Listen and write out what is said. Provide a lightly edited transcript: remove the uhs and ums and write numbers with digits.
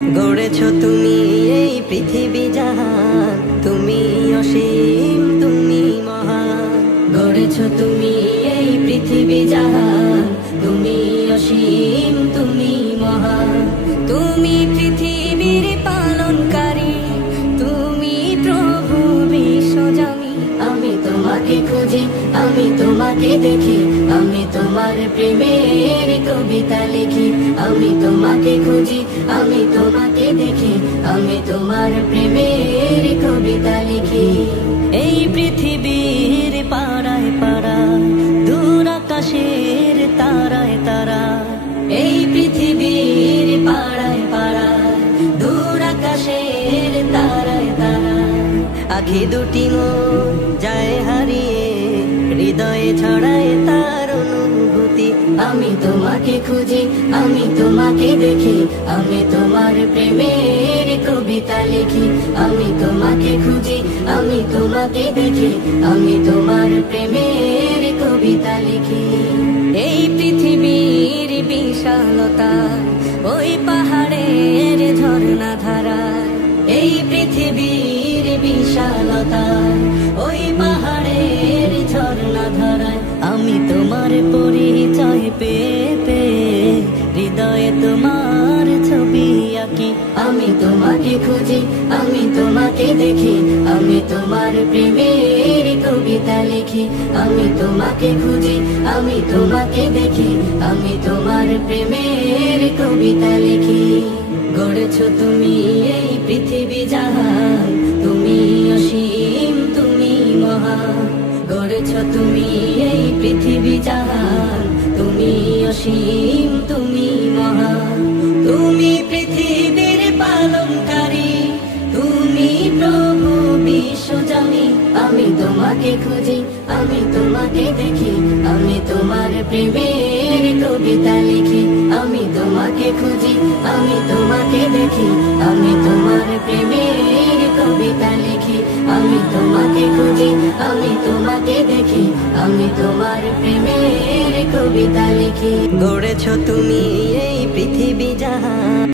গড়েছ তুমি এই পৃথিবী জাহান, তুমি অসীম তুমি মহান। গড়েছ তুমি এই পৃথিবী জাহান, তুমি অসীম তুমি মহান। তুমি পৃথিবীর পালনকারী, তুমি প্রভু বিশ্বজামি। আমি তোমাকে খুঁজি, আমি তোমাকে দেখি, আমি তোমার প্রেমের কবিতা লিখি। আমি তোমাকে খুঁজি, আমি তোমাকে দেখি, আমি তোমার প্রেমের কবিতা লিখি। এই পৃথিবীর পাড়ায় পাড়ায়, দূর আকাশের তারায় তারা। এই পৃথিবীর পাড়ায় পাড়ায়, দূর আকাশের তারায় তারা। আখি দুটি মন যায় হারিয়ে, হৃদয়ে ছড়ায় তার অনুভূতি। আমি তোমাকে খুঁজি, আমি তোমাকে দেখি, আমি তোমার প্রেমের কবিতা লিখি। আমি তোমাকে খুঁজি, আমি তোমাকে দেখি, আমি তোমার প্রেমের কবিতা লিখি। এই পৃথিবীর বিশালতা, ওই পাহাড়ের ঝর্ণা ধারা। এই পৃথিবীর বিশালতা, ওই পাহাড়ের ঝর্ণা ধারায়। আমি তোমার পরিচয় পেয়ে পেয়ে, হৃদয়ে তোমার ছবি আঁকি। আমি তোমাকে খুঁজি, আমি তোমাকে দেখি, আমি তোমার প্রেমের কবিতা লিখি। আমি তোমাকে খুঁজি, আমি তোমাকে দেখি, আমি তোমার প্রেমের কবিতা লিখি। গড়েছ তুমি এই পৃথিবী জাহান, তুমি অসীম তুমি মহান। গড়েছ তুমি এই পৃথিবী জাহান, তুমি অসীম তুমি মহান। তুমি পৃথিবীর পালনকারী, তুমি প্রভু বিশ্বজামি। আমি তোমাকে খুঁজি, আমি তোমাকে দেখি, আমি তোমার প্রেমের কবিতা লিখি। আমি তোমাকে খুঁজি, আমি তোমাকে দেখি, আমি তোমার প্রেমের কবিতা লিখি। আমি তোমাকে খুঁজি, আমি তোমাকে দেখি, আমি তোমার প্রেমের কবিতা লিখি। গড়েছ তুমি এই পৃথিবী জাহান।